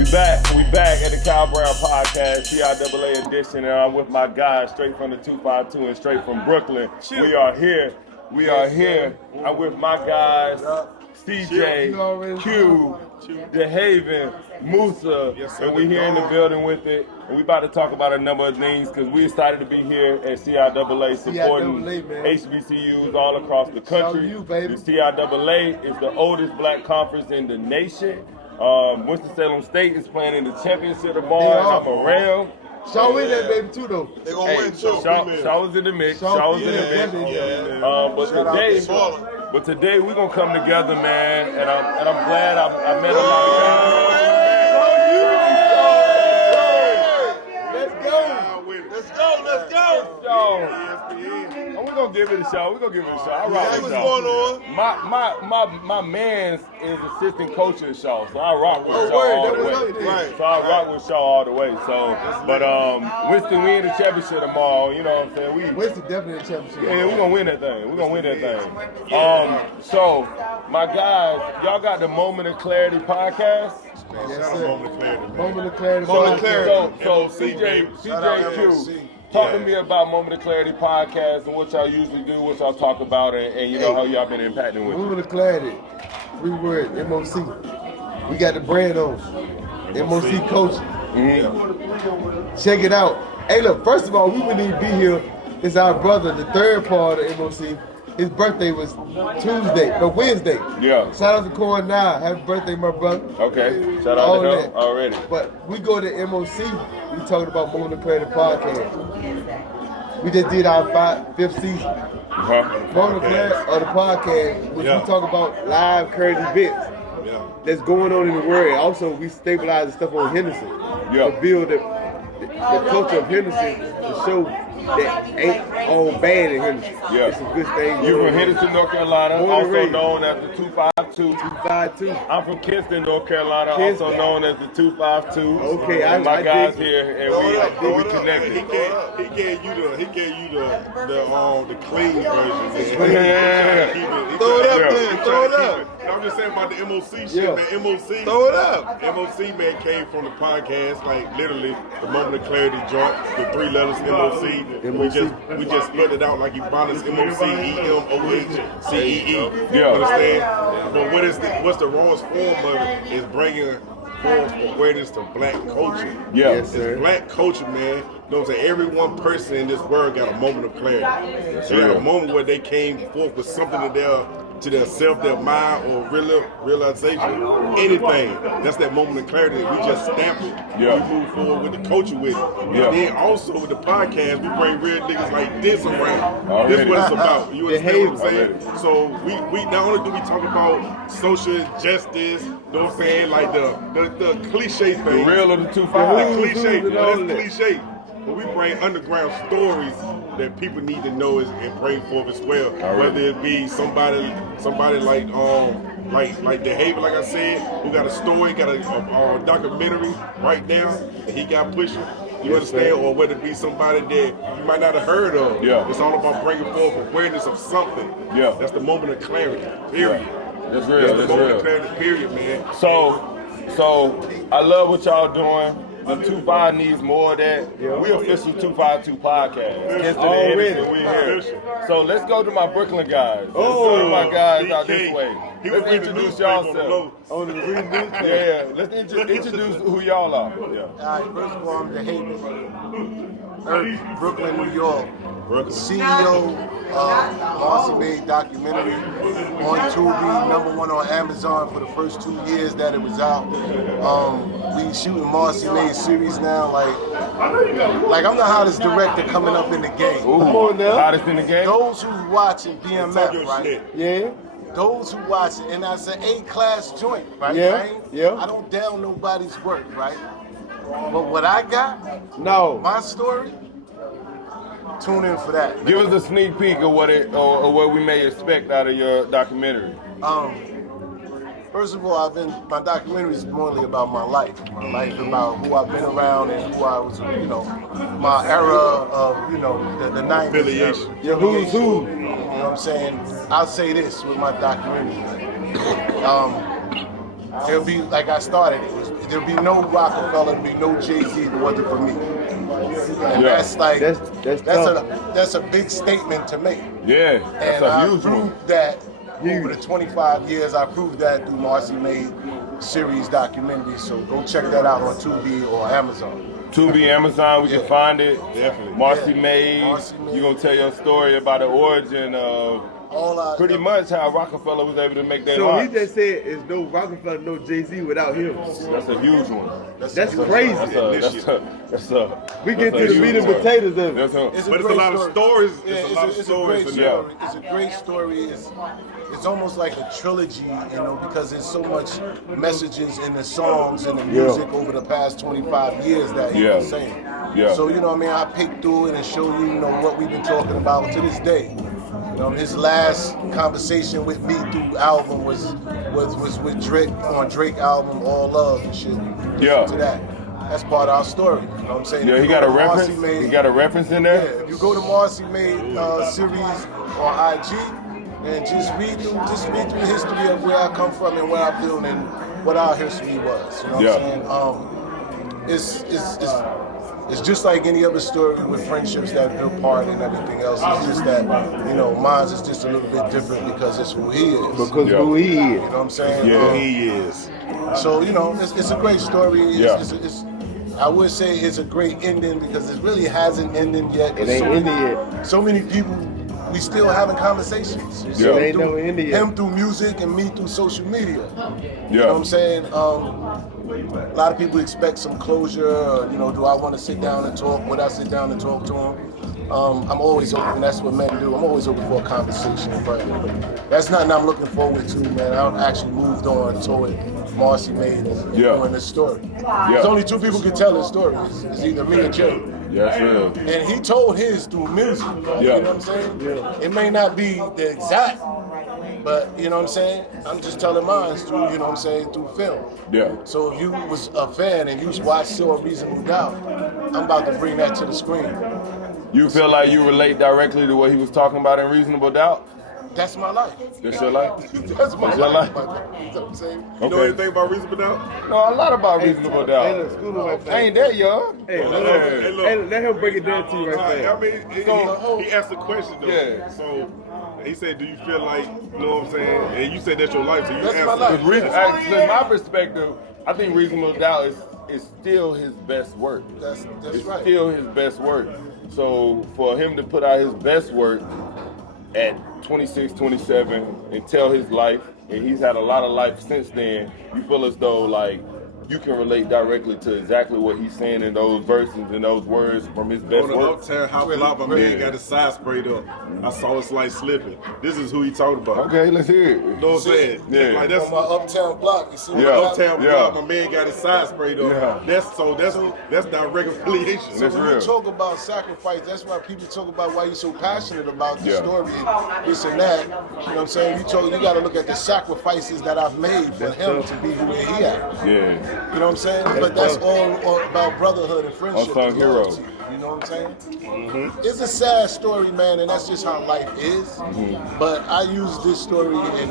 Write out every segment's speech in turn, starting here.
We back at the Kyle Brown Podcast, CIAA edition, and I'm with my guys straight from the 252 and straight from Brooklyn. We are here. I'm with my guys, CJ, Q, Dehaven MOC, and we here in the building with it. And we about to talk about a number of things because we excited to be here at CIAA supporting HBCUs all across the country. The CIAA is the oldest black conference in the nation. Winston-Salem State is playing in the championship tomorrow. I'm around. Shaw in that baby too though. They gonna win too. Shaw was in the mix. But today we're gonna come together, man, and I'm glad I met a lot of guys. Let's go. And we're gonna give it a shot. I rock with what's Shaw. going on? My man's is assistant coach at Shaw, so I rock with Shaw all the way. Right. So I rock with Shaw all the way. So, but Winston, we in the championship tomorrow. You know what I'm saying? Winston definitely in the championship. Yeah, we're gonna win that thing. So my guys, y'all got the Moment of Clarity podcast. Yes, sir. Moment of clarity. So CJ Q, talk to me about Moment of Clarity podcast and what y'all usually do, what y'all talk about, and you know how y'all been impacting with it. Moment of clarity. 3 words. MOC. We got the brand on. MOC coaching. Mm-hmm. Check it out. Hey, look. First of all, we wouldn't even be here. It's our brother, the third part of MOC. His birthday was Wednesday. Yeah. Shout out to Corn now. Happy birthday, my brother. Okay. Shout out to him already. But we go to MOC. We talking about Moment of Clarity podcast. We just did our 5th season. Moment of Clarity of the podcast, which we talk about live current events that's going on in the world. Also, we stabilize the stuff on Henderson to build the culture of Henderson to show that ain't all bad in Henderson. Yeah. It's a good thing. You from Henderson, North Carolina, also raised. known as the 252. 252. I'm from Kinston, North Carolina, also known as the 252. Okay, and my guys dig here, and we connected. He gave you the clean version. Yeah. Throw it up. I'm just saying about the MOC shit, man. MOC. Throw it up. MOC, man, came from the podcast, like literally the Moment of Clarity joint, the 3 letters MOC. We just split it out like Ebonics, MOC, EMOH, CEE. You understand? But what's the rawest form of it is bringing forth awareness to black culture. Yeah. Yes, sir. It's black culture, man. You know what I'm saying? Every one person in this world got a moment of clarity. So got a moment where they came forth with something to their self, their mind, or realization, anything. That's that moment of clarity. We just stamp it. Yeah. We move forward with the culture with it. Yeah. And then also with the podcast, we bring real niggas like this around. Already. This is what it's about. You understand what I'm saying? Already. So we not only do we talk about social justice, you know what I'm saying, like the cliche thing. The real of the The 252. cliche, that's cliche. But we bring underground stories that people need to know and bring forth as well. Whether it be somebody like Dehaven, like I said, who got a story, got a documentary right now, and he got pushing. You understand? Or whether it be somebody that you might not have heard of. Yeah. It's all about bringing forth awareness of something. Yeah. That's the moment of clarity. Period. That's real. That's the moment of clarity. Period, man. So I love what y'all doing. The 25 needs more of that. We official 252 podcast. Kinston and Henderson, we here. So let's go to my Brooklyn guys. Let's go to my guys out this way. Let's introduce y'all. Yeah, let's introduce who y'all are. Yeah. All right, first of all, I'm Dehaven, Brooklyn, New York. CEO of Marcy made documentary on Tubi, #1 on Amazon for the first 2 years that it was out. We shooting Marcy made series now, like I'm the hottest director coming up in the game. Ooh, come on now. Hottest in the game? Those who's watching BMF, right? Yeah. Those who watch it, and that's an A-class joint, right? Yeah. I don't down nobody's work, right? But what I got, my story, tune in for that. Give us a sneak peek of what we may expect out of your documentary. First of all, my documentary is mainly about my life about who I've been around and who I was, my era of, the 90s. Affiliation. Yeah, who's who? You know what I'm saying? I'll say this with my documentary. It'll be like I started it. there'd be no Rockefeller, there'd be no Jay-Z if it wasn't for me. And that's like that's a big statement to make. Yeah, that's and a I huge one. proved that over the 25 years. I proved that through Marcy Made series documentary. So go check that out on Tubi or Amazon. Tubi, Amazon, we can find it. Definitely. Marcy Made. Marcy Made. You're gonna tell your story about the origin of pretty much how Rockefeller was able to make that So launch. he just said it's no Rockefeller, no Jay-Z without him. That's a huge one. That's crazy. That's a We get to the meat and potatoes of it. But it's a lot of stories. It's a great story. It's almost like a trilogy, because there's so much messages in the songs and the music over the past 25 years that he was saying. Yeah. So, I picked through it and show you, what we've been talking about to this day. His last conversation with me through album was with Drake on Drake album, All Love and shit. Yeah. To that. That's part of our story. You know what I'm saying? Yeah, he got a reference. He got a reference in there. Yeah, if you go to Marcy Made series on IG and just read through the history of where I come from and where I've been and what our history was. You know what I'm saying? It's just like any other story with friendships that are apart and everything else. It's just that, mine is just a little bit different because it's who he is. Because who he is. You know what I'm saying? Yeah, he is. So, it's a great story. I would say it's a great ending because it really hasn't ended yet. It ain't ended yet. So many people, we still having conversations. It ain't no ended yet. Him through music and me through social media. Yeah. You know what I'm saying? A lot of people expect some closure. Do I want to sit down and talk? Would I sit down and talk to him? I'm always open. That's what men do. I'm always open for a conversation. But that's nothing I'm looking forward to, man. I actually moved on toward Marcy Made and doing this story. There's only two people can tell this story. It's either me or Jay. Yeah, that's real. And he told his through music. You know what I'm saying? It may not be the exact, but you know what I'm saying? I'm just telling mine through, through film. Yeah. So if you was a fan and you watched Saw Reasonable Doubt, I'm about to bring that to the screen. You feel like you relate directly to what he was talking about in Reasonable Doubt? That's my life. That's your life? That's my life. You know what I'm saying? You know anything about Reasonable Doubt? No, a lot about Reasonable Doubt. I ain't that young. Hey, let him break it down to you right there. I mean, he asked a question though. Yeah. So he said, "Do you feel like, you know what I'm saying?" And you said that's your life, so you answered. My life. From my perspective, I think Reasonable Doubt is still his best work. That's It's right. still his best work. So for him to put out his best work at 26, 27 and tell his life, and he's had a lot of life since then, you feel as though like you can relate directly to exactly what he's saying in those verses and those words from his best On the work. uptown house block, my man got his side sprayed up. I saw his light slipping. This is who he talked about. Okay, let's hear it. You know what I'm saying? Yeah. Like that's On my uptown block, you see on the uptown block, my man got his side sprayed up. Yeah. That's direct affiliation. That's when real. you talk about sacrifice, that's why people talk about why you're so passionate about the story and this and that. You know what I'm saying? You got to look at the sacrifices that I've made for him to be where he at. Yeah. You know what I'm saying? But that's all about brotherhood and friendship. Unsung and hero. loyalty. You know what I'm saying? It's a sad story, man, and that's just how life is. But I use this story to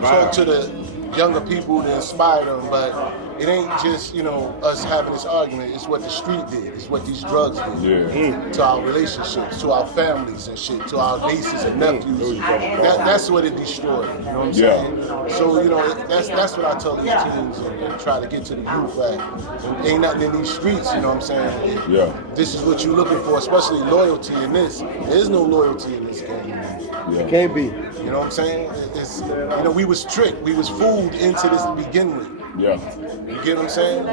talk to the younger people to inspire them. But it ain't just, us having this argument. It's what the street did. It's what these drugs did to our relationships, to our families and shit, to our nieces and nephews. That's what it destroyed. You know what I'm saying? So, that's what I tell these teens and try to get to the youth at. Ain't nothing in these streets, you know what I'm saying? This is what you're looking for, especially loyalty in this. There's no loyalty in this game. It can't be. You know what I'm saying? It's, we was tricked. We was fooled into this to begin with. Yeah. You get what I'm saying?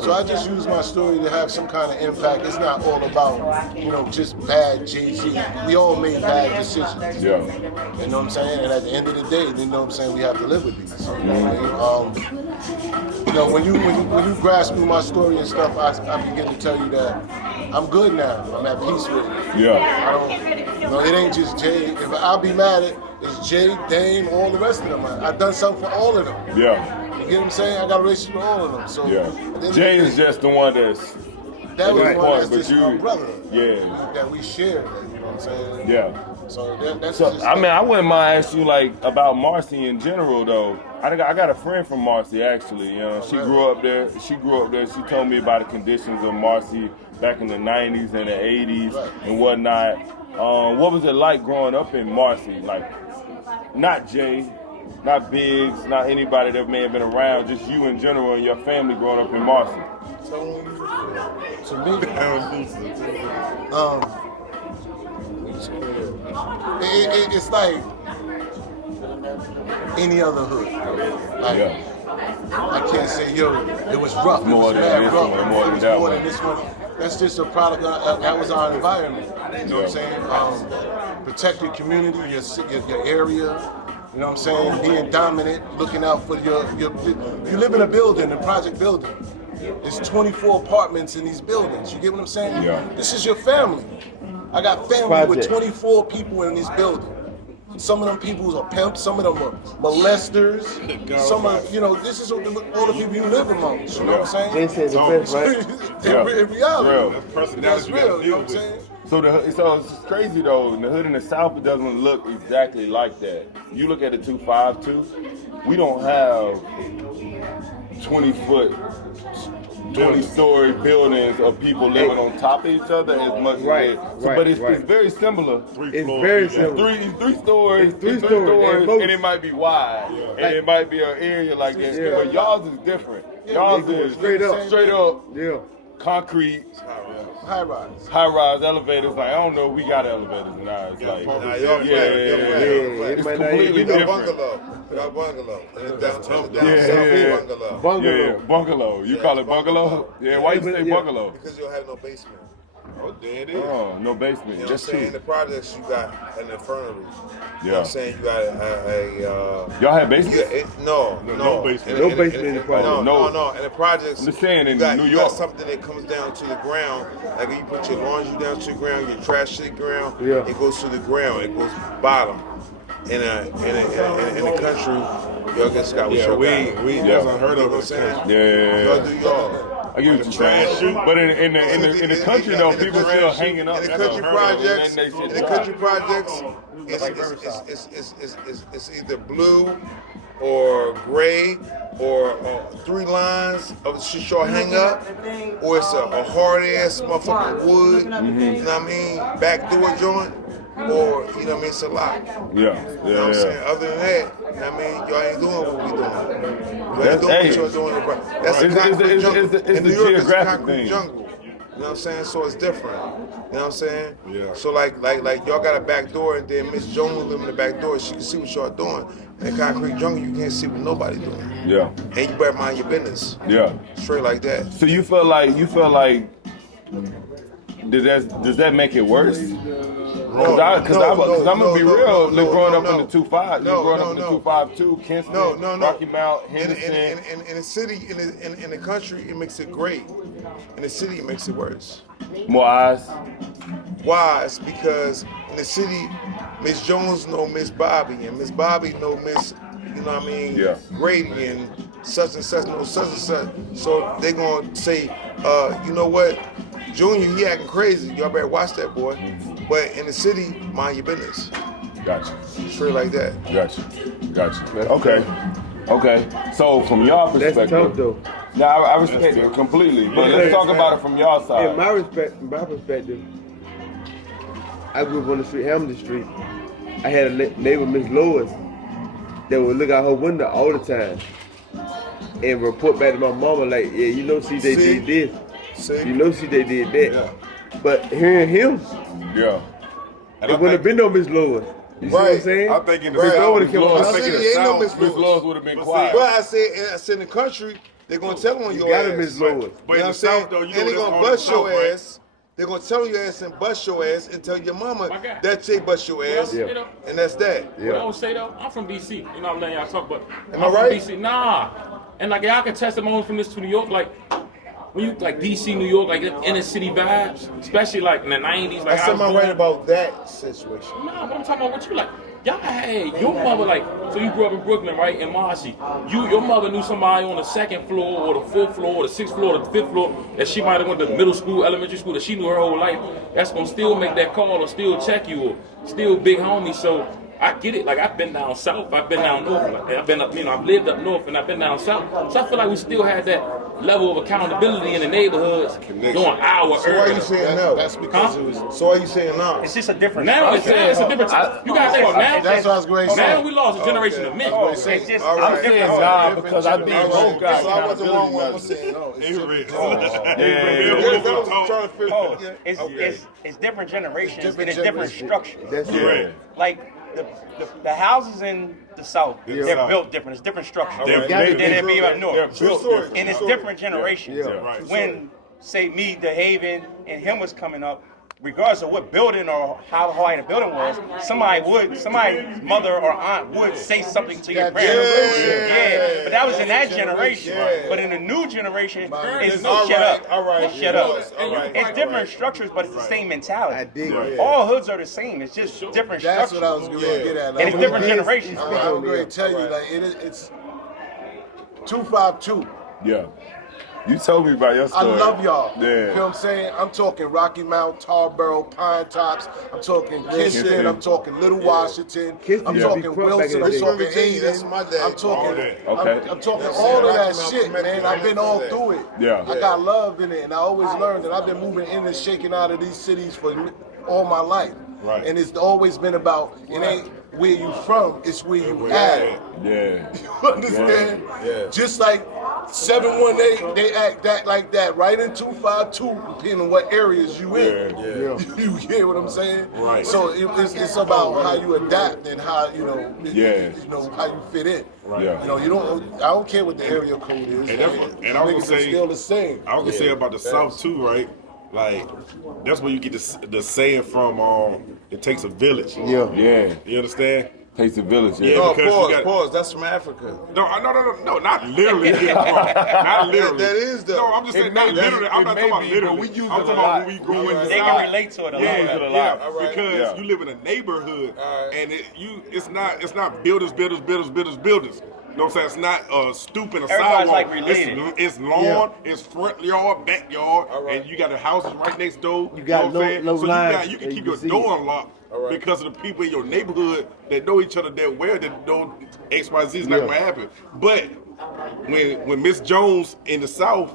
So I just use my story to have some kind of impact. It's not all about, just bad Jay-Z. We all made bad decisions. Yeah. You know what I'm saying? And at the end of the day, you know what I'm saying, we have to live with these. You know what I mean? When you grasp me my story and stuff, I begin to tell you that I'm good now. I'm at peace with it. Yeah. It ain't just Jay. If I'll be mad at it's Jay, Dame, all the rest of them. I've done something for all of them. Yeah. You get what I'm saying? I got a relationship with all of them. So Yeah. Jay is just the one that's that was this one point, that's but just my brother. yeah, That we shared. You know what I'm saying? yeah. So that's So just. I mean, I wouldn't mind asking you like about Marcy in general, though. I got a friend from Marcy actually. You know, she grew up there. She told me about the conditions of Marcy back in the '90s and the '80s and whatnot. What was it like growing up in Marcy? Like, not Jay, not Biggs, not anybody that may have been around, just you in general and your family growing up in Marcy. To me, it's like any other hood. Like, I can't say, it was rough. It was mad rough. It was more than this one. That's just a product that was our environment. You know what I'm saying? Protect your community, your area. You know what I'm saying? Being dominant, looking out for your you live in a building, a project building. There's 24 apartments in these buildings. You get what I'm saying? Yeah. This is your family. I got family with 24 people in this building. Some of them people are pimps, some of them are molesters, some of, this is all the people you live amongst, you know what I'm saying? They said the best, right? In reality. That's real, you know what I'm saying? So it's crazy though. In the hood in the South, it doesn't look exactly like that. You look at the 252, we don't have 20-story buildings of people living on top of each other as much. But it's very similar. It's very similar. Three stories, and it might be wide, and it might be an area like that. Yeah. But y'all's is different. Y'all's is straight up, concrete. High rise. High-rise elevators, like, I don't know if we got elevators in ours. Like, it's completely different. Bungalow. Bungalow. You call it bungalow? Yeah, why you say bungalow? Because you don't have no basement. Oh, there it is. Oh, no basement. You know what I'm That's saying? In true. the projects, you got an infirmary. You know what I'm saying? You got Y'all have basements? No basement. No basement in the project. No. In the projects, I'm just saying, in you got, New you York. got something that comes down to the ground. Like if you put your laundry down to the ground, your trash to the ground, it goes to the ground. It goes bottom. In the country, y'all just got what y'all got. We that's unheard of. You know what I'm saying? Yeah. Y'all do y'all. I get what you're saying. But in the country though, people still hanging up. In the country projects, it's either blue or gray or 3 lines of short hang up, or it's a hard ass motherfucking wood. You know what I mean? Backdoor joint. Or, you know what I mean, it's a lot. You know what I'm saying? Other than that, you know what I mean, y'all ain't doing what we doing. Y'all ain't doing what y'all doing. That's the concrete jungle. In New York, it's a concrete jungle. You know what I'm saying? So it's different. You know what I'm saying? Yeah. So like y'all got a back door, and then Miss Jones live in the back door. She can see what y'all doing. In the concrete jungle, you can't see what nobody doing. Yeah. And you better mind your business. Yeah. Straight like that. So you feel like does that make it worse? Because I'm gonna be real. Growing up in the 2-5, growing up in the 252, Kinston, Rocky Mount, Henderson. In the city, in the country, it makes it great. In the city, it makes it worse. More eyes. Why? It's because in the city, Miss Jones know Miss Bobby, and Miss Bobby know Miss, you know what I mean, Grady, and such know such and such. So they gonna say, you know what, Junior, he acting crazy. Y'all better watch that boy. But in the city, mind your business. Gotcha. Straight like that. Gotcha. Okay. So from y'all perspective, That's tough though. Now I respect it completely, but let's talk about it from y'all side. In my perspective, I grew up on the street, Hamilton Street. I had a neighbor, Miss Lois, that would look out her window all the time and report back to my mama like, yeah, you know, see, they did this. You know, see, they did that. Yeah. But hearing him, And it wouldn't have been no Miss Lois. You see what I'm saying? I'm thinking Miss Lois would have come on. Miss Lois would have been quiet. But I said in the country, they're gonna tell on your You got ass. a Miss Lois. But You know what in the I'm saying? South, though, you And know they're that's gonna on bust the your South, right? ass. They're gonna tell your ass and bust your ass and tell your mama My guy. that they bust your ass, Yeah. and that's that. What I always say though, I'm from DC. You know, I'm letting y'all talk, but Am I'm I right? from DC. Nah, and like y'all can testimony from this to New York, like when you like DC, New York, like inner city vibes, especially like in the '90s. Like I said was my doing- right about that situation. Nah, but I'm talking about what you like. y'all had your mother like, so you grew up in Brooklyn, right? In Marcy, your mother knew somebody on the 2nd floor or the 4th floor or the 6th floor or the 5th floor that she might have went to middle school, elementary school, that she knew her whole life. That's gonna still make that call or still check you or still big homie. So I get it. Like I've been down south, I've been down north, and I've been up, I've lived up north and I've been down south. So I feel like we still had that level of accountability in the neighborhoods doing our So why are you saying no? That's because it was. So why are you saying no? It's just a different. Now it's a different. You gotta think about now. That's what I was going to say. Now we lost a generation of men. It's just All right. I'm different. Nah, because I think both got So I wasn't wrong when I was accountability. saying no. It's He just- rich. That was I'm trying to figure. Oh, Yeah. it's different generations Different and it's different generation. structures. That's Right. Like the houses in the South, Yeah. they're built different. It's different structures They're than built- it be up They're north. built story. different. And it's different generations. Yeah. Right. When, say, me, Dehaven, and him was coming up, regardless of what building or how high the building was, somebody's mother or aunt would say something to your That parents. generation. Yeah, but that was in that generation. Right. But in the new generation, it's All shut right, up. all right. It's shut up. All right, It's all different right. structures, but it's the same mentality. I dig Right. it. All hoods are the same. It's just different That's structures. what I was going to get at. And it's different generations. I'm going to tell you, like it's 252. Yeah. You told me about your I story. love y'all. Yeah. You feel what I'm saying? I'm talking Rocky Mount, Tarboro, Pine Tops. I'm talking Kinston. Kinston. I'm talking Little Washington. Kinston I'm used to be talking crunk back in Wilson. the I'm day. talking Virginia, that's Aiden. my dad. I'm talking. All that. Okay. I'm talking That's all it. of that Rocky Mount, shit, man. Connecticut. I've been all through it. Yeah. I got love in it, and I always learned that I've been moving in and shaking out of these cities for all my life. Right. And it's always been about it ain't where you from, it's where you at. Yeah. You understand? Yeah. Just like 718, they act that like that. Right in 252, depending on what areas you in. Yeah. You get what I'm saying? Right. So it's about how you adapt and how you know how you fit in. Yeah. You know, I don't care what the area code is. And that's what- and I was gonna Niggas are say- still the same. I was gonna say about the South too, right? Like that's where you get the saying from. It takes a village. Yeah. Yeah. You understand? Takes a village. Yeah. Yeah. No, Because you got- pause. That's from Africa. No, not literally. Not literally. That is though. No, I'm just saying It not may be- literally. I'm it not may talking about be, but literally. we use I'm it talking a about lot. when we go in the They South. can relate to it a lot. Yeah, use it a yeah, lot. All right. because Yeah. you live in a neighborhood, All right. and it's not builders. You know what I'm saying? It's not a stoop and a Everybody's, sidewalk. like, related. It's lawn, it's front yard, backyard, All right. and you got the houses right next door. You got know what I'm saying? low So lines you can that keep you your can door see. unlocked All right. because of the people in your neighborhood that know each other that well, that know XYZ is not Yeah. gonna happen. But when Miss Jones in the South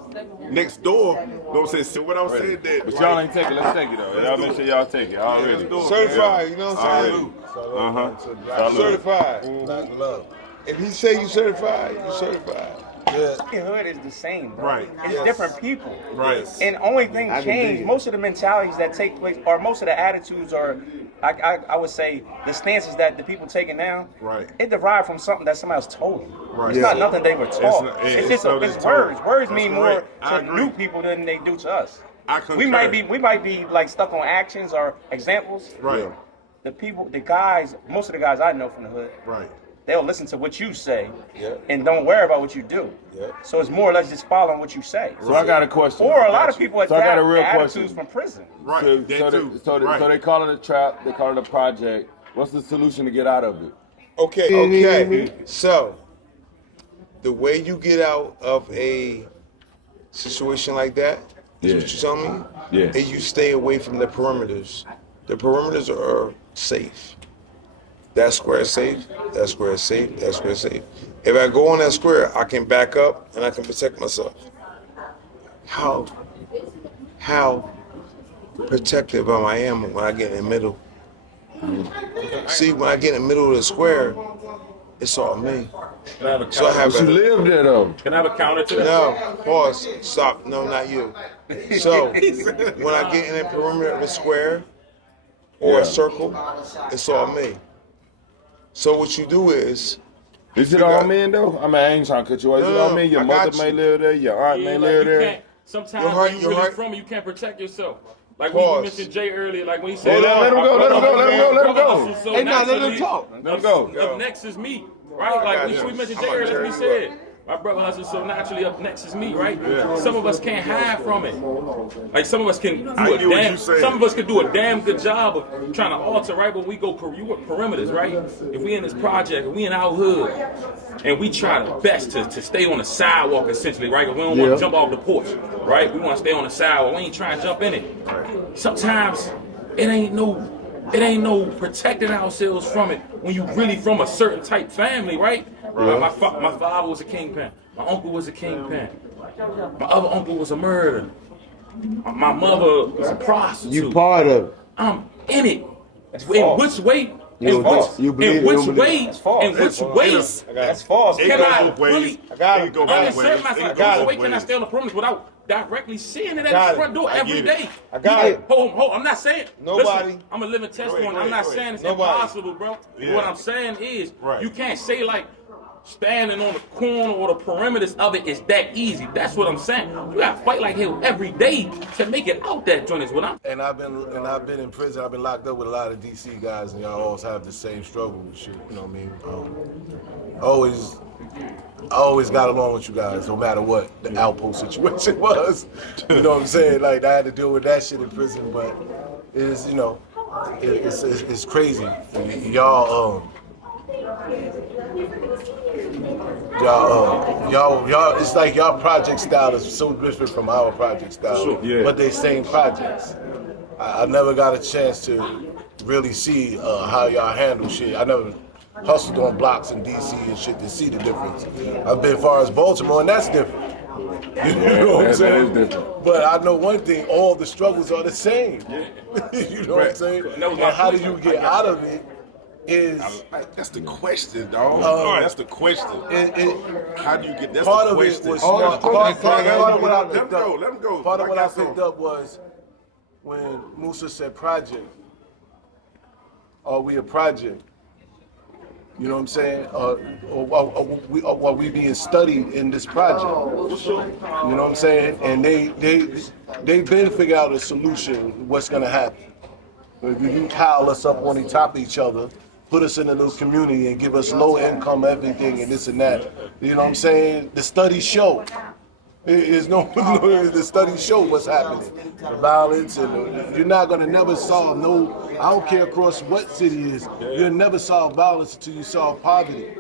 next door, you know what I'm saying? So what I'm saying that But y'all ain't take it. Let's take it though. Y'all make sure y'all take it already. let's do it. Certified, you know what I'm Already. saying? Uh-huh. Certified. Black love. If he say you certified, you certified. Yeah. The hood is the same, bro. Right. It's Yes. different people. Right. And only thing I can dig changed, it. most of the mentalities that take place, or most of the attitudes, or I would say the stances that the people taking now, Right. it derived from something that somebody else told them. Right. It's Yeah. not nothing they were taught. not- It's it's just not it's they told. words. Words That's mean more correct. I to agree. new people than they do to us. I concur. We might be like stuck on actions or examples. Right. The guys, most of the guys I know from the hood, Right. they'll listen to what you say Yeah. and don't worry about what you do. Yeah. So it's more or less just following what you say. So I got a question. Or a lot of people So I got adapt a real the question. attitudes from prison. Right. So, that so, too. they, so, they, right. so they call it a trap. They call it a project. What's the solution to get out of it? Okay. So, the way you get out of a situation like that is Yeah. what you tell me? Yeah. Is you stay away from the perimeters. The perimeters are safe. That square is safe. That square is safe. That square is safe. If I go on that square, I can back up and I can protect myself. How protective am I when I get in the middle? See, when I get in the middle of the square, it's all me. Can I have a So I have You a, live there though. Can I have a counter to that? no, pause, stop, no, not you. So when I get in the perimeter of a square or Yeah. a circle, it's all me. So what you do is, Is it You all got- men though? I mean, I ain't trying to cut you off. Is it No, all men? Your I got mother may you. live there. Your aunt may Yeah, live you there. can't. Sometimes You're right, when you you're really right. from, you can't protect yourself. Like when Pause. you mentioned Jay earlier, like when he Hey, said, let him go. Let him go. Let him go. Let him go. So Hey, nah, let him naturally, talk. Let him go. Up next is me, right? Like got we you. mentioned I'm Jay gonna earlier, turn he you said, My brother hustles, so naturally up next is me, right? Yeah. Some of us can't hide from it. Like some of us can some of us can do a damn good job of trying to alter, right? But we go perimeters, right? If we in this project, if we in our hood, and we try the best to stay on the sidewalk essentially, right? Because we don't want to jump off the porch, right? We want to stay on the sidewalk. We ain't trying to jump in it. Sometimes it ain't no protecting ourselves from it when you really from a certain type family, right? My father was a kingpin. My uncle was a kingpin. My other uncle was a murderer. My mother was a prostitute. You part of it. I'm in it. In which way? In which ways? That's false. Can I really go back understand myself? Way can I stay on the perimeter without directly seeing it at the front door every day? I got it. Hold. I'm not saying. Nobody. Listen, I'm a living testimony. I'm not saying it's impossible, bro. Yeah. What I'm saying is, you can't say like standing on the corner or the perimeters of it is that easy. That's what I'm saying. You gotta fight like hell every day to make it out that joint is what I'm. And I've been in prison. I've been locked up with a lot of DC guys, and y'all always have the same struggle with shit. You know what I mean? I always got along with you guys, no matter what the outpost situation was. You know what I'm saying? Like I had to deal with that shit in prison, but it's it's crazy. Y'all it's like y'all project style is so different from our project style, but they same projects. I never got a chance to really see how y'all handle shit. I never hustled on blocks in DC and shit to see the difference. I've been as far as Baltimore, and that's different. You know what I'm saying? But I know one thing, all the struggles are the same. You know what I'm saying? And how do you get out of it is... That's the question, dog. That's the question. How do you get... That's part the of question. It was smart. Part of what I picked up, let him go. Part of what I picked up was when Musa said project. Are we a project? You know what I'm saying? Or we being studied in this project? You know what I'm saying? And they've been figuring out a solution. What's gonna happen? If you pile us up on the top of each other, put us in a little community and give us low income everything and this and that. You know what I'm saying? The studies show. The studies show what's happening. The violence, and you're not gonna never solve I don't care across what city it is, you'll never solve violence until you solve poverty.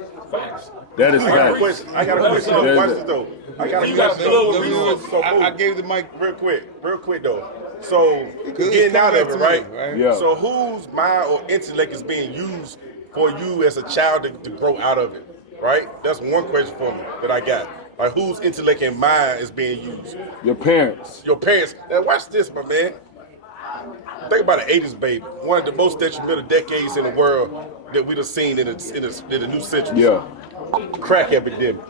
That is I got a question. Watch this though. I gave the mic real quick though. So getting out of it, right? Yeah. So whose mind or intellect is being used for you as a child to grow out of it, right? That's one question for me that I got. Like whose intellect and mind is being used? Your parents. Your parents. Now watch this, my man. Think about the 80s, baby. One of the most detrimental decades in the world that we've seen in the new century. Yeah. Crack epidemic.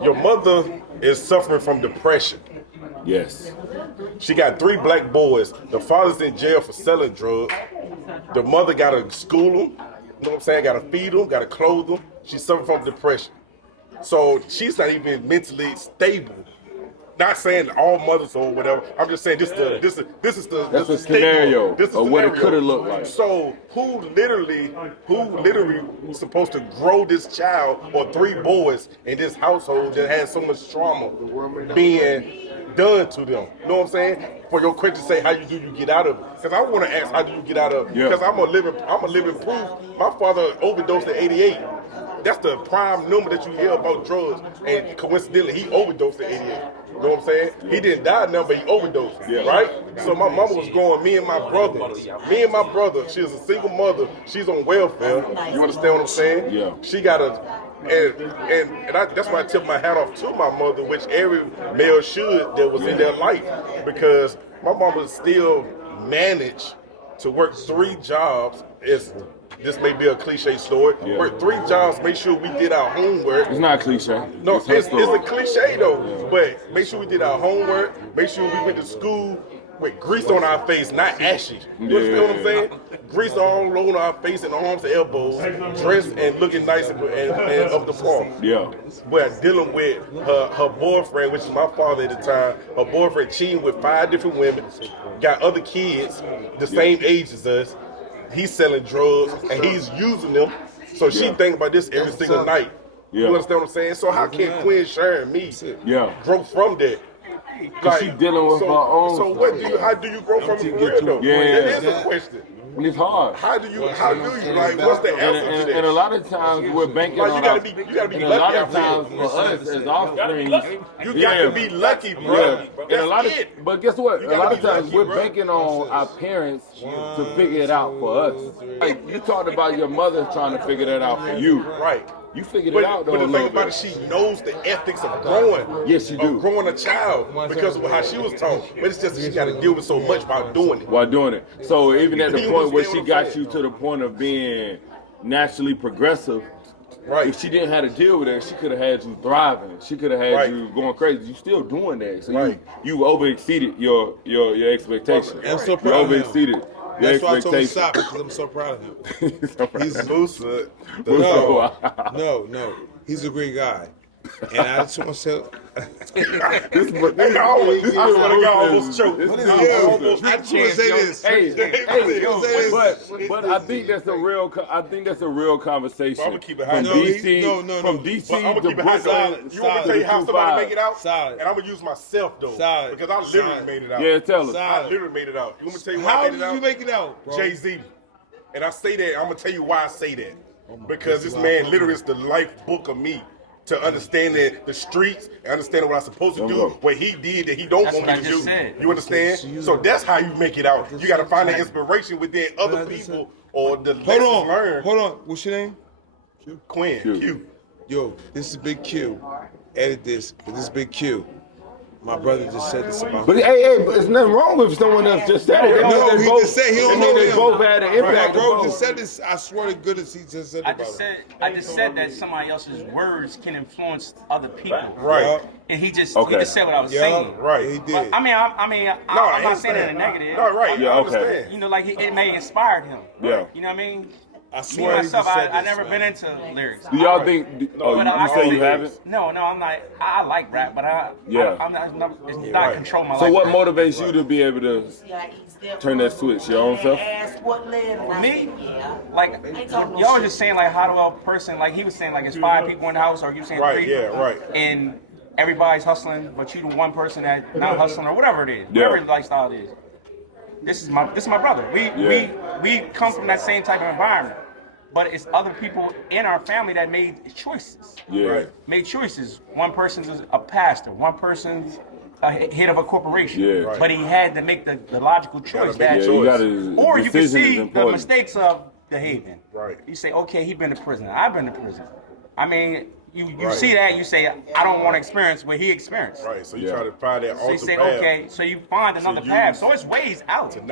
Your mother is suffering from depression. Yes. She got 3 black boys. The father's in jail for selling drugs. The mother got to school them. You know what I'm saying? Got to feed them. Got to clothe them. She's suffering from depression. So she's not even mentally stable. Not saying all mothers or whatever. I'm just saying this is the scenario this is of what it could have looked like. So who literally was supposed to grow this child or 3 boys in this household that has so much trauma being done to them? You know what I'm saying? For your question to say how you get out of it. Because I want to ask how do you get out of it? Because I'm a living proof. My father overdosed at 88. That's the prime number that you hear about drugs. And coincidentally, he overdosed at 88. You know what I'm saying? He didn't die now, but he overdosed, right? So my mama was going, me and my brother, she was a single mother. She's on welfare. You understand what I'm saying? Yeah. She got that's why I tip my hat off to my mother, which every male should that was in their life. Because my mama still managed to work 3 jobs. This may be a cliche story. Work 3 jobs, make sure we did our homework. It's not a cliche. No, it's a cliche though. But make sure we did our homework. Make sure we went to school with grease on our face, not ashy. You understand what I'm saying? Grease all over our face and arms and elbows, dressed and looking nice and up the farm. Yeah. But dealing with her boyfriend, which is my father at the time, her boyfriend cheating with 5 different women, got other kids the same age as us. He's selling drugs and he's using them. So she think about this every single night. You understand what I'm saying? So how can Quinn Sharon me grow from that? Like, she dealing with her own. So what do you? How do you grow from it for real though? Yeah, that is a question. It's hard. How do you? Like, what's the answer to that? And a lot of times we're banking on. You gotta be lucky. A lot of times for us as offspring, you got to be lucky, bro. And a lot of, but guess what? A lot of times we're banking on our parents to figure it out for us. Like you talked about your mother trying to figure that out for you. Right. You figured it out though. But the thing about it, she knows the ethics of growing. Yes, she do. Of growing a child because of how she was taught. But it's just that she got to deal with so much while doing it. While doing it. So even at the point where she got you to the point of being naturally progressive, right? If she didn't have to deal with that, she could have had you thriving. She could have had you going crazy. You still doing that. So you over exceeded your expectations. I'm so you proud over of him. exceeded. That's why I told him to stop because I'm so proud of him. He's loose. No. He's a great guy. And I just want to say, I almost choked. I just want to say this. But I think that's a real conversation. I'm gonna keep it high. From DC to Brooklyn. You want me to tell you how somebody make it out? And I'm gonna use myself though, because I literally made it out. Yeah, tell us. I literally made it out. You want me to tell you why how I made it out? How did you make it out, bro? Jay-Z. And I say that, I'm gonna tell you why I say that. Because this man literally is the life book of me. To understand the streets, and understand what I'm supposed to do, what he did that he don't want me to do. You understand? So that's how you make it out. You got to find the inspiration within other people or the lessons learned. Hold on. What's your name? Quinn. Q. Yo, this is Big Q. Edit this, but this is Big Q. My brother just said this about me. But hey, but there's nothing wrong with someone else just said it. No, he just said he don't know they him. both had an impact. My bro just said this. I swear to goodness, he just said it about him. I just said that somebody else's words can influence other people. Right. And he just said what I was saying. Right. He did. But, I'm not saying it in a negative. No, right. Yeah, okay. You know, like it may inspired him. Yeah. You know what I mean? I swear Me myself, he just said I this, never been into lyrics. Do y'all think? You say you haven't? No, I'm not. I like rap, but I'm not. It's not control my life. So what motivates you to be able to turn that switch? Your own self? Me? Like y'all was just saying like how do a person like he was saying like it's 5 people in the house or you saying 3? Yeah, right. And everybody's hustling, but you the one person that not hustling or whatever it is, whatever lifestyle it is. This is my brother. We come from that same type of environment, but it's other people in our family that made choices. Yeah. Right. Made choices. One person's a pastor. One person's a head of a corporation. Yeah. Right. But he had to make the logical choice or you can see the mistakes of Dehaven. Right. You say, okay, he been to prison. I've been to prison. I mean. You see that, you say, I don't want to experience what he experienced. Right, so you try to find that so you say, okay, so you find another path. So it's ways out. It's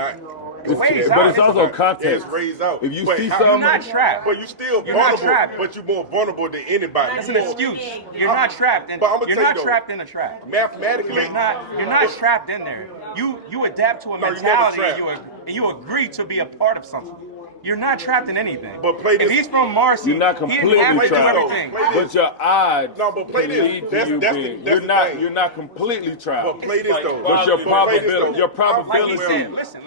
ways out. But it's also context. It's ways out. If you see something, you're not trapped. But you're still vulnerable. But you're more vulnerable than anybody. That's an excuse. You're not trapped in. You're not trapped in a trap. Mathematically, you're not trapped in there. You adapt to a mentality and you agree to be a part of something. You're not trapped in anything. But play this. If he's from Marcy, you're not completely trapped. But your odds. No, but play this. You're not completely trapped. But play this though. But your probability. Like he said, listen.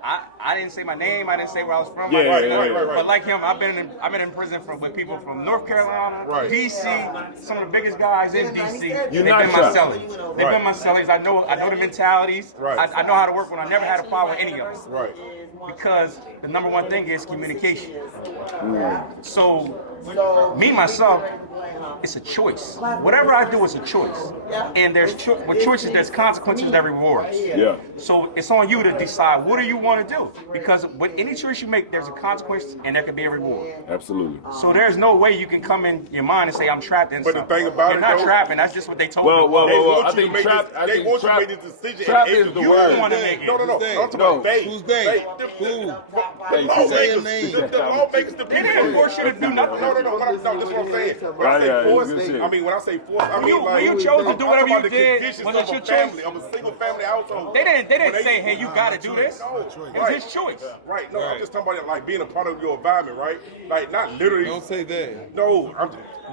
I didn't say my name. I didn't say where I was from. Right. But like him, I've been in prison with people from North Carolina, DC, some of the biggest guys in DC. They've been my cellies. They've been my cellies. I know the mentalities. Right. I know how to work when I never had a problem with any of them. Right. Because the number one thing is communication. So, me, myself, it's a choice. Whatever I do is a choice. And with choices, there's consequences, there's rewards. Yeah. So, it's on you to decide what do you want to do. Because with any choice you make, there's a consequence and there could be a reward. Absolutely. So, there's no way you can come in your mind and say, I'm trapped in something. But the thing about You're not trapping. That's just what they told me. Well, I think trap is the word. No. I'm talking about they. Who's they? Who? The lawmakers. The lawmakers. The people. They didn't force you to do nothing. No. That's what I'm saying. When I say force, when I say force, I mean like you chose to do whatever you did. Was Was it your family? choice? I'm a single family household. They didn't say, hey, you got to do this. No, it was his choice. Right. No, I'm just talking about like being a part of your environment, right? Like not literally. Don't say that. No,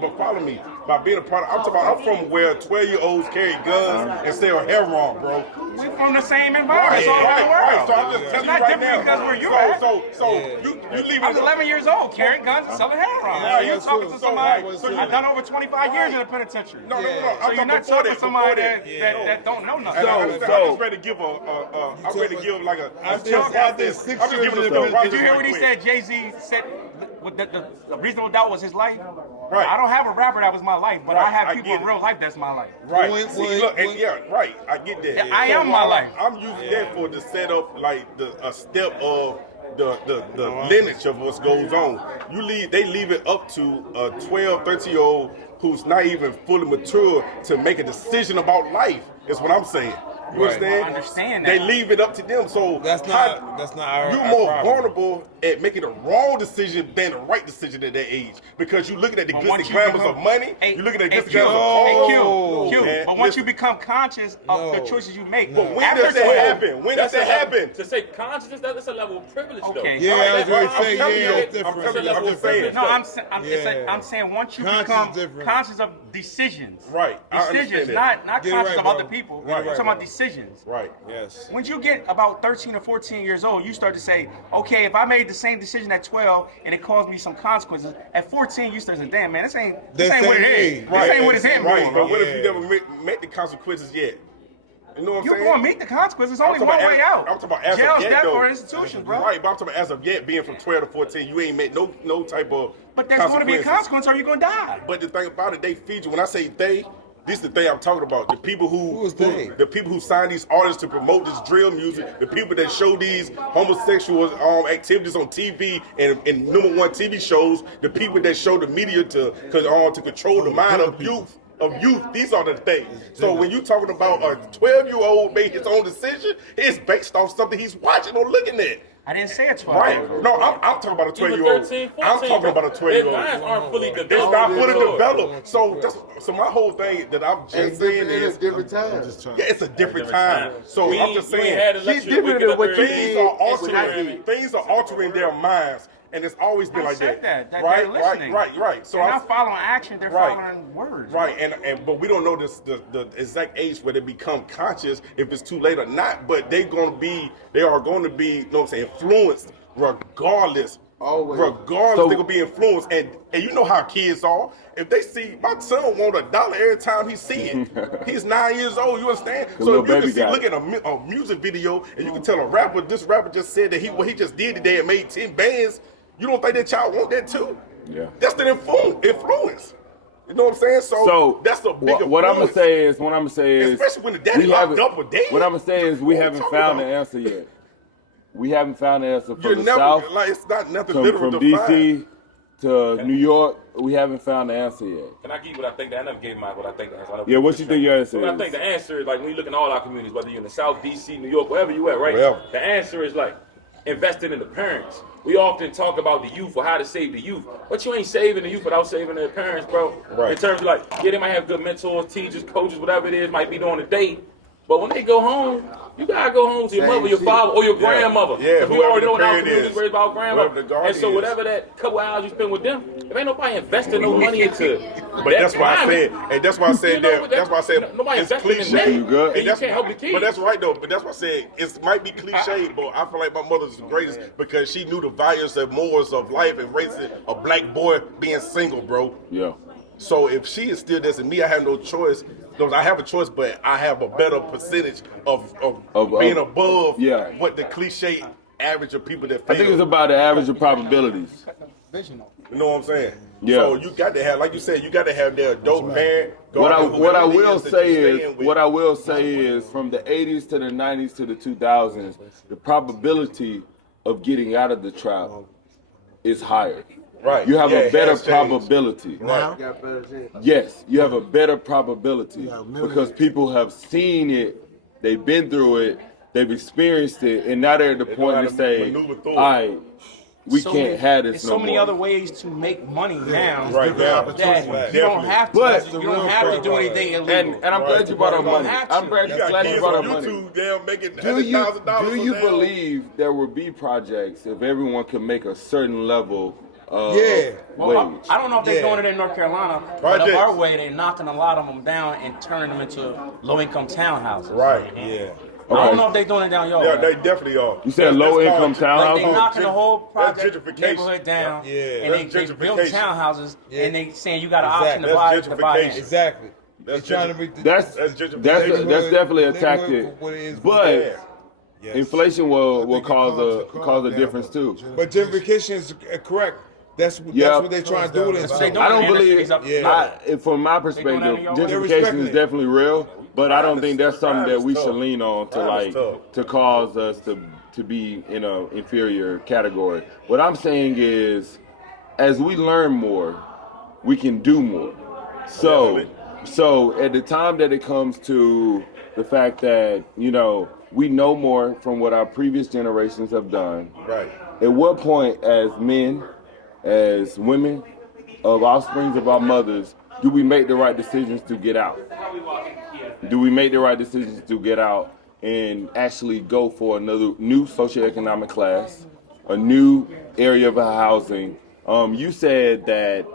But follow me. By being a part of, I'm from where 12-year-olds carry guns and sell heroin, bro. We from the same environment all over the world. So I'm just telling you right now. Because where you at. So you leave I was 11 years old, carrying guns and selling heroin. You're talking to somebody. I've done over 25 years in the penitentiary. No. So you're not talking to somebody that don't know nothing. I'm just ready to give I'm ready to give like a. I'm just giving a. Did you hear what he said? Jay-Z said the reasonable doubt was his life. Right. I don't have a rapper that was my life, but I have people in real life that's my life. Right. Right. I get that. I am my life. I'm using that for to set up like a step of the lineage of what goes on. They leave it up to a 12, 13-year-old who's not even fully mature to make a decision about life. Is what I'm saying. You understand? I understand that. They leave it up to them. So that's not our you're more problem. vulnerable at making a wrong decision than the right decision at that age because you're looking at the glitzy glamours of money. You're looking at the glitzy glamours of Q. But once you become conscious of the choices you make, but when does that happen? When does that happen? To say consciousness, that's a level of privilege, though. Okay. Yeah, I was going to say, it's different. I'm saying once you become conscious of decisions. Right. Decisions, not conscious of other people. Right. I'm talking about decisions. Right. Yes. When you get about 13 or 14 years old, you start to say, okay, if I made the same decision at 12 and it caused me some consequences, at 14 you start to say, damn man, this ain't what it is. This ain't what it's hitting Right. for. But what if you never met the consequences yet? You know what I'm saying? You're going to meet the consequences. There's only one way out. I'm talking about as of jail's yet, death though. or institutions, bro. Right, but I'm talking about as of yet, being from 12 to 14, you ain't met no type of. But there's going to be a consequence, or you're going to die. But the thing about it, they feed you. When I say they, this is the thing I'm talking about. The people the people who sign these artists to promote this drill music, the people that show these homosexual activities on TV and #1 TV shows, the people that show the media to control the mind of youth. These are the things. So when you're talking about a 12-year-old made his own decision, it's based off something he's watching or looking at. I didn't say a 12. Right. No, I'm talking about a 12-year-old. 13, 14, I'm talking about a 12-year-old. Their minds aren't fully developed. It's not fully developed. So my whole thing that I'm just saying is different times. yeah, it's a different time. So I'm just saying She's different than what you things are altering their minds. And it's always been like that. That right, they're listening. right. So they're not following action, they're following words. Right, but we don't know the exact age where they become conscious, if it's too late or not. But they are going to be, you know what I'm saying, influenced regardless. Always. Regardless, they're going to be influenced. And you know how kids are. If they see, my son want $1 every time he see it. He's 9 years old, you understand? So if you can see, look at a music video and you can tell this rapper just said that what he just did today and made 10 bands. You don't think that child want that too? Yeah. That's the influence. You know what I'm saying? So that's a big influence. What I'm gonna say is, especially when the daddy locked up with dead. What I'm gonna say is, we haven't found the answer yet. We haven't found the answer from the South. It's not nothing literal from to DC to New York. We haven't found the answer yet. Can I give you what I think? I never gave what I think the answer. Yeah, what you think your answer is? I think the answer is, like, when you look in all our communities, whether you're in the South, DC, New York, wherever you at, right? Wherever. The answer is like investing in the parents. We often talk about the youth or how to save the youth, but you ain't saving the youth without saving their parents, bro. Right. In terms of like, yeah, they might have good mentors, teachers, coaches, whatever it is, might be doing a day. But when they go home, you gotta go home to your mother, your father, or your grandmother. Yeah, we already know in our parent communities raised by our grandmother. And so is. whatever that couple hours you spend with them, if ain't nobody investing no money into But that's why I said, and that's why I said that's why I said nobody it's investing in cliche. you good. And You can't help the kids. But that's right though. But that's why I said it might be cliche, but I feel like my mother's the greatest because she knew the values and morals of life and raising a black boy being single, bro. Yeah. So if she is still this and me, I have no choice. I have a choice, but I have a better percentage of being above what the cliche average of people that feel. I think it's about the average of probabilities. You know what I'm saying? Yeah. So you got to have, like you said, you got to have their adult parent. What I will say is, from the 80s to the 90s to the 2000s, the probability of getting out of the trap is higher. Right. You have a better probability. Right. Yes, you have a better probability because people have seen it, they've been through it, they've experienced it, and now they're at the point to say, all right, we can't have this no more. There's so many other ways to make money now. Right now. That you don't have to. You don't have to do anything illegal. And I'm glad you brought up money. I'm glad you brought up money. Do you believe there will be projects if everyone can make a certain level Well, wage. I don't know if they're doing it in North Carolina, but Projects. up our way, they're knocking a lot of them down and turning them into low-income townhouses. Right. Yeah. I don't know if they're doing it down y'all. Yeah, they definitely are. You said low-income Like townhouses? they knocking the whole That's project gentrification. neighborhood down, Yeah. and That's they build gentrification. townhouses, and they saying you got an Exactly. option to That's buy in. gentrification. Exactly. They're That's trying to make the That's gentrification. that's definitely a tactic, neighborhood for what it is. but Yes. inflation I will think it cause calms a down, difference too. But gentrification is correct. That's Yeah. what they're trying to do. They This don't I don't inner believe, cities up- from my doing perspective, that in your way? They're gentrification respecting is it. definitely real, but I don't think that's something that we Crime is should tough. lean on to Crime is tough. to cause us to be in an inferior category. What I'm saying is, as we learn more, we can do more. So at the time that it comes to the fact that, we know more from what our previous generations have done, Right. at what point as men, as women, of offsprings of our mothers, do we make the right decisions to get out? Do we make the right decisions to get out and actually go for another new socioeconomic class, a new area of housing? You said that,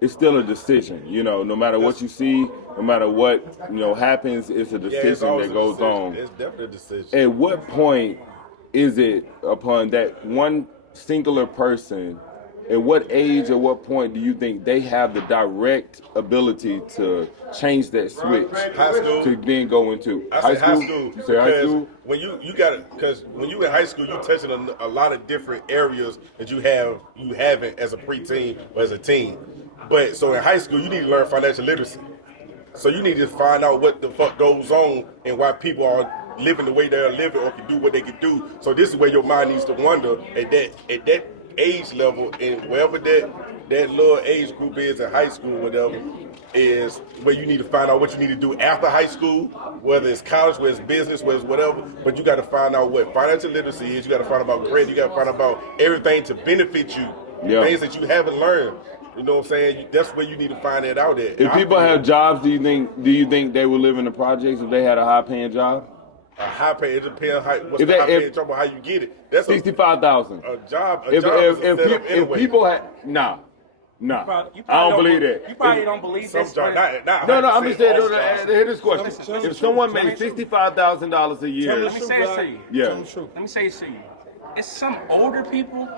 it's still a decision. No matter what you see, no matter what, happens, it's a Yeah, it's decision always that a goes decision. on. It's definitely a decision. At what point is it upon that one singular person, at what age, at what point do you think they have the direct ability to change that switch High school. to then go into I say high school. You say high because school? When you got it, because when you in high school, you touching a lot of different areas that you haven't as a preteen or as a teen. But so in high school, you need to learn financial literacy. So you need to find out what the fuck goes on and why people are living the way they're living or can do what they can do. So this is where your mind needs to wonder at that age level, and wherever that little age group is in high school, whatever, is where you need to find out what you need to do after high school, whether it's college, whether it's business, whether it's whatever. But you got to find out what financial literacy is. You got to find out about credit. You got to find out about everything to benefit you, things that you haven't learned. You know what I'm saying? That's where you need to find that out at. If people have jobs, do you think they would live in the projects if they had a high paying job? A high pay, it depends what's If the they- high pay, if- talking about how you get it. That's $65,000. a job. A If job is a setup if anyway. people had nah, You I probably don't believe that. You probably don't believe Some this. job, but- not No, I'm just saying. all jobs. Hear this question: if someone made $65,000 a year, Let me say this to you. yeah, Let me say this to you. It's some older people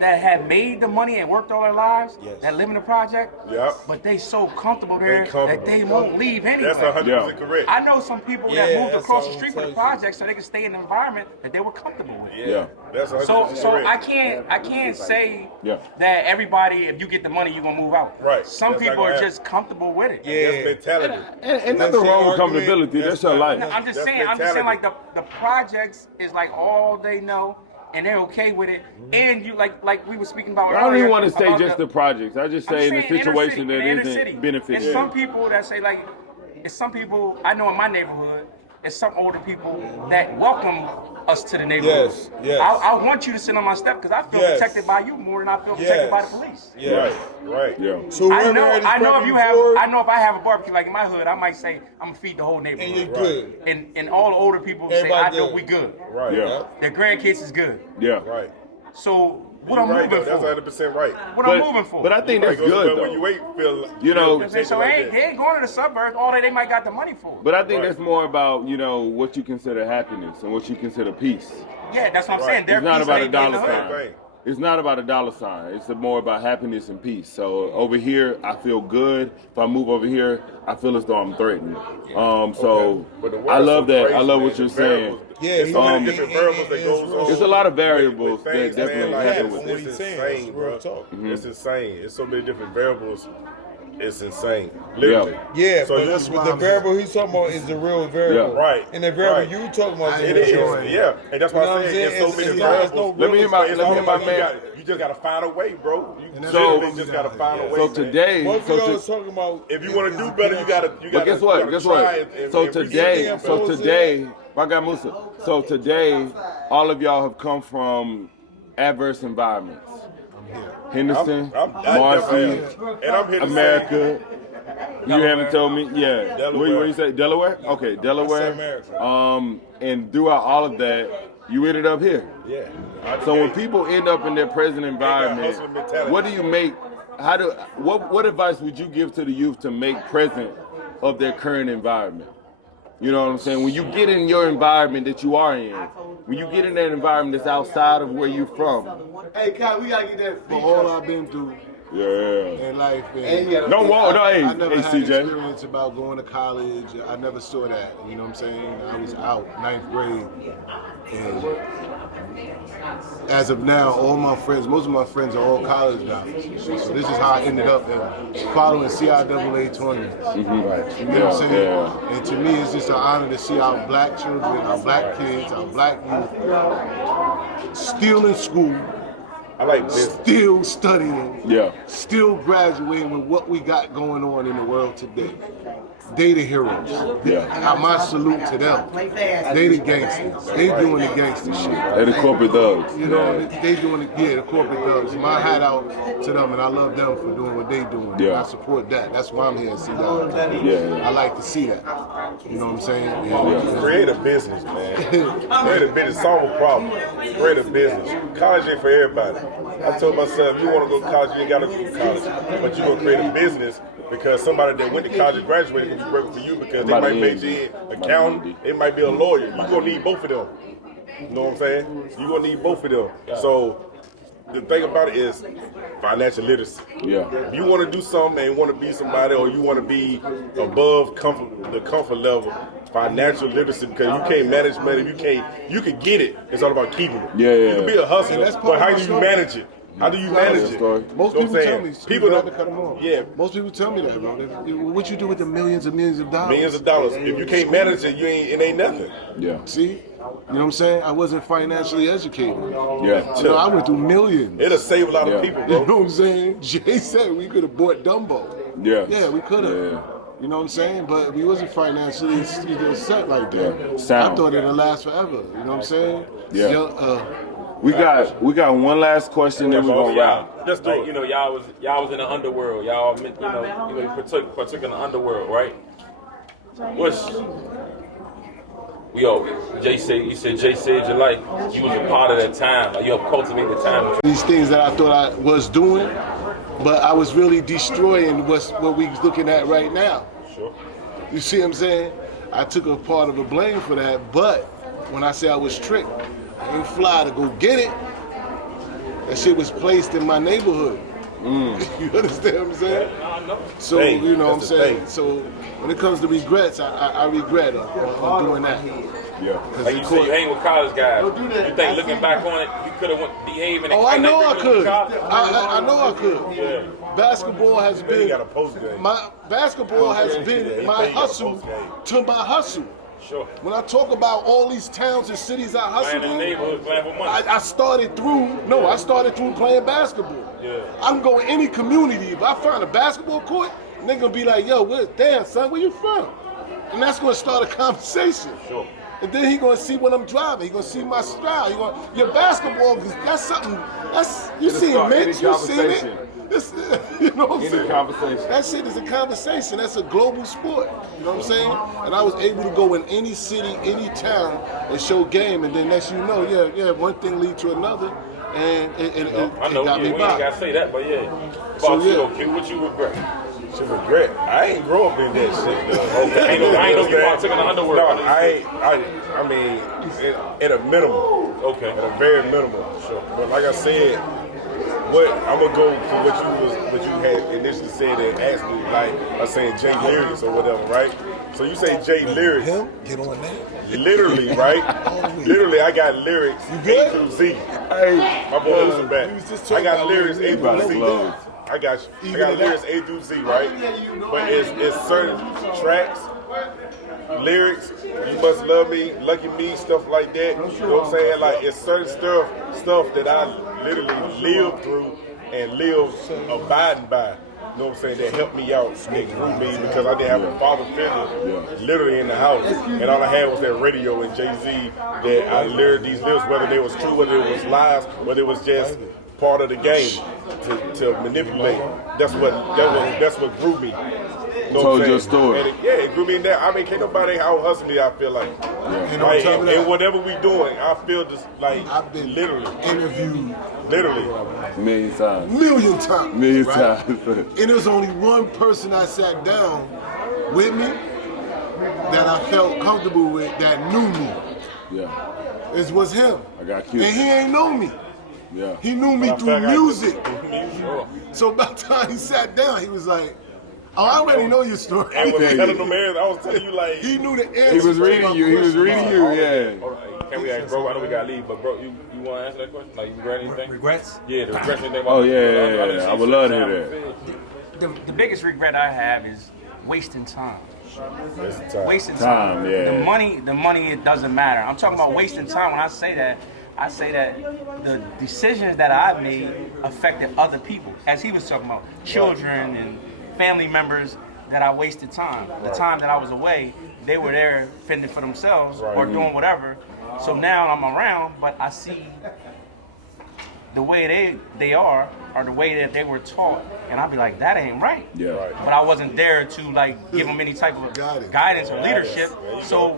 that have made the money and worked all their lives that live in the project, but they so comfortable there that they won't leave anyway. That's 100% correct. I know some people that moved that's across the all street I'm from the telling you. project so they could stay in the environment that they were comfortable with. yeah. That's 100% So correct. I can't say Yeah. that everybody, if you get the money, you're gonna move out. Right. Some That's people not are gonna just comfortable with it. That's mentality. And nothing wrong with comfortability. That's your life. I'm just That's saying mentality. like the projects is like all they know and they're okay with it. And you like we were speaking about I don't earlier even want to say about just the projects. I just say in a saying inner situation city, that in the inner isn't city. beneficial. It's some people that say like, it's some people I know in my neighborhood. It's some older people that welcome us to the neighborhood. Yes. I want you to sit on my step because I feel Yes. protected by you more than I feel protected by the police. Right. Yeah. So I whoever know had this if you property have, before, I know if I have a barbecue like in my hood, I might say I'm gonna feed the whole and you're neighborhood. good. And all the older people say I Everybody know good. we good. Right. Yeah. Their grandkids is good. Yeah. Right. So what You're I'm right, moving though. for? That's 100% right. What I'm moving for? But I think that's Right, 'cause good when you though. wait, feel You know, So they ain't going to the suburbs. All they might got the money for. But I think Right. that's more about what you consider happiness and what you consider peace. Yeah, that's what I'm Right. saying. Their It's not peace about a ain't in the dollar hood. sign. Thing. It's not about a dollar sign. It's more about happiness and peace. So over here, I feel good. If I move over here, I feel as though I'm threatened. So But the I world's love so that. crazy, I love man. what you're The saying. variables. Yeah, There's so many he- different he- variables that he- goes it's on. It's a lot of with variables things, that definitely man, happen it's with it. It's saying. insane, That's bro. real talk. It's insane. It's so many different variables. It's insane. Literally. Yeah, So but that's the variable he's talking about is the real variable. Yeah. Right. And the variable Right. you talking about It is is, the real variable. yeah, and that's why You know I what I'm say saying? it's so many It's variables. no Let me hear my- It's let me hear all my about man. you just gotta find a way, bro. You So- literally just gotta find a way. So man. today, Most so of y'all to- was talking about if you want to do better, you gotta. But guess what? You gotta Guess try what? and So reach today, it. so today, my guy Musa. So today, all of y'all have come from adverse environments. Henderson, Marcy, and I'm here to America. You haven't told me, yeah. Delaware. What you say? Delaware? Okay, Delaware. America. And throughout all of that, You ended up here. Yeah. So when people end up in their present environment, hustling mentality. what do you make? What advice would you give to the youth to make present of their current environment? You know what I'm saying? When you get in your environment that you are in, when you get in that environment that's outside of where you're from. Hey, Kyle, we gotta get that For all I've been through Yeah. in life, And you gotta- Don't walk. No, I hey, never had CJ. experience about going to college. I never saw that. You know what I'm saying? I was out 9th grade, and as of now, all my friends, most of my friends are all college guys. So this is how I ended up following CIAA tournaments. Mm-hmm. You know what I'm saying? Yeah. And to me, it's just an honor to see our black children, our black kids, our black youth still in school, I like this. still studying, Yeah. still graduating with what we got going on in the world today. They the heroes. Yeah. My salute to them. They the gangsters. They doing the gangster shit. They're the corporate thugs. You know, they doing it, the corporate thugs. My hat out to them, and I love them for doing what they doing. Yeah. I support that. That's why I'm here to see that. Yeah. I like to see that. You know what I'm saying? Create a business, man. Create a business, solve a problem. Create a business. College ain't for everybody. I told myself, if you want to go to college, you ain't got to go to college. But you gonna create a business because somebody that went to college and graduated is gonna be working for you because they might major in accounting, they might be a lawyer. You gonna need both of them. You know what I'm saying? You gonna need both of them. So the thing about it is financial literacy. Yeah. If you want to do something and want to be somebody, or you want to be above the comfort level, financial literacy, because you can't manage money, you can get it. It's all about keeping it. Yeah. You can be a hustler, that's part but of how my do you story. manage it? How do you manage it? Story. Most You know people what I'm tell me, saying? People don't don't cut them off. Yeah. Most people tell me that, bro. What you do with the millions and millions of dollars? Millions of dollars. If you can't manage it, it ain't nothing. Yeah. See? You know what I'm saying? I wasn't financially educated. Yeah. You know, I went through millions. It'll save a lot Yeah. of people, You bro. know what I'm saying? Jay said we could have bought Dumbo. Yeah. Yeah, we could have. Yeah. You know what I'm saying? But we wasn't financially set like that. Yeah. Sound. I thought it'd last forever. You know what I'm saying? Yeah. We got one last question, then we're gonna wrap. Just like, y'all was in the underworld. Y'all, you partook in the underworld, right? Jay saved your life. You was a part of that time. Like, you helped cultivate the time. These things that I thought I was doing, but I was really destroying what we looking at right now. Sure. You see what I'm saying? I took a part of the blame for that, but when I say I was tricked, I ain't fly to go get it. That shit was placed in my neighborhood. You understand what I'm saying? So, you know what I'm saying? So, when it comes to regrets, I regret on doing that. Yeah. Like you said, you hang with college guys. You think looking back on it, you could have went Dehaven. Oh, I know I could. I know I could. Yeah. Basketball has You been got a post game. my hustle to my hustle. Sure. When I talk about all these towns and cities I hustled Playing in the in, neighborhood, playing for money. I started through playing basketball. Yeah. I'm going any community. If I find a basketball court, they're gonna be like, yo, damn son, where you from? And that's gonna start a conversation. Sure. And then he gonna see what I'm driving. He gonna see my style. Your basketball, that's something. You seen Mitch, you seen it. You know what I'm saying? Conversation. That shit is a conversation. That's a global sport. You know what I'm saying? And I was able to go in any city, any town, and show game. And then next you know, one thing lead to another, and it got me we ain't by. gotta say that, but yeah. So, Boss, what you regret? Should regret. I ain't grow up in that shit. Though. I ain't know you partook in the underworld. No, I mean, at a minimum. Okay. At a very minimum. Sure. But like I said, I'm gonna go for what you had initially said and asked me, like I was saying Jay Lyrics or whatever, right? So you say Jay Lyrics. Get on that. Literally, right? Literally, I got lyrics A through Z. Hey, My boy listen back. I got lyrics A through Z. I got lyrics A through Z, right? But it's certain tracks, lyrics, You Must Love Me, Lucky Me, stuff like that. You know what I'm saying? Like, it's certain stuff that I literally lived through and lived abiding by. You know what I'm saying? That helped me out and grew me because I didn't have a father figure literally in the house. And all I had was that radio and Jay-Z that I learned these lyrics, whether they was true, whether it was lies, whether it was just part of the game to manipulate. That's what grew me. You know Told what I'm your saying? story. And it grew me in that. I mean, can't nobody out hustle me, I feel like. And on Like, top of and that, whatever we doing, I feel just like I've been literally. interviewed Literally. Million times. million times. Million right? times. And there was only one person I sat down with me that I felt comfortable with that knew me. Yeah. It was him. I got cute. And he ain't know me. Yeah. He knew me I through feel like music. Sure. So by the time he sat down, he was like, "Oh, I already know your story." And tell was you. telling them, man, I was telling you like. He knew the answer. He was to reading my you. He was question. reading you. Yeah. Can we ask, bro? I know we gotta leave, but bro, you want to answer that question? Like, you regret anything? Regrets? Yeah, the regrets anything. Oh yeah. I would love to hear that. The biggest regret I have is wasting time. Wasting Time, time. yeah. The money, it doesn't matter. I'm talking about wasting time. When I say that the decisions that I've made affected other people. As he was talking about, children and family members that I wasted time. The time that I was away, they were there fending for themselves or doing whatever. So now I'm around, but I see the way they are, or the way that they were taught, and I'll be like, that ain't right. Yeah. Right. But I wasn't there to like give them any type of guidance or leadership. So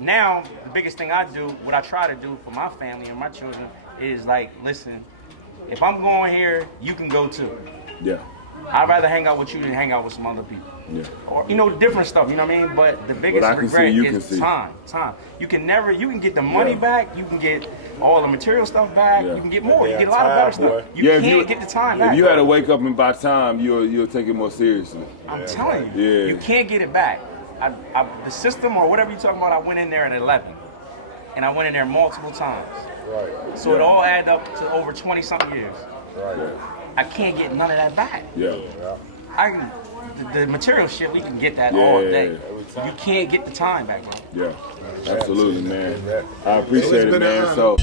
now the biggest thing I do, what I try to do for my family and my children is like, listen, if I'm going here, you can go too. Yeah. I'd rather hang out with you than hang out with some other people. Yeah. Or, different stuff, you know what I mean? But the biggest I can regret see, you can is see. time. You can get the money back, you can get all the material stuff back, Yeah. you can get more, you Yeah, get a lot of better time, boy. stuff. You if can't get the time back. If you had to wake up and buy time, you'll take it more seriously. I'm telling you, Yeah. you can't get it back. The system or whatever you're talking about, I went in there at 11, and I went in there multiple times. Right. So it all added up to over 20-something years. Right. I can't get none of that back. Yeah. The material shit, we can get that Yeah. all day. You can't get the time back, bro. Yeah. Absolutely, man. I appreciate It's it, been an man. honor. So.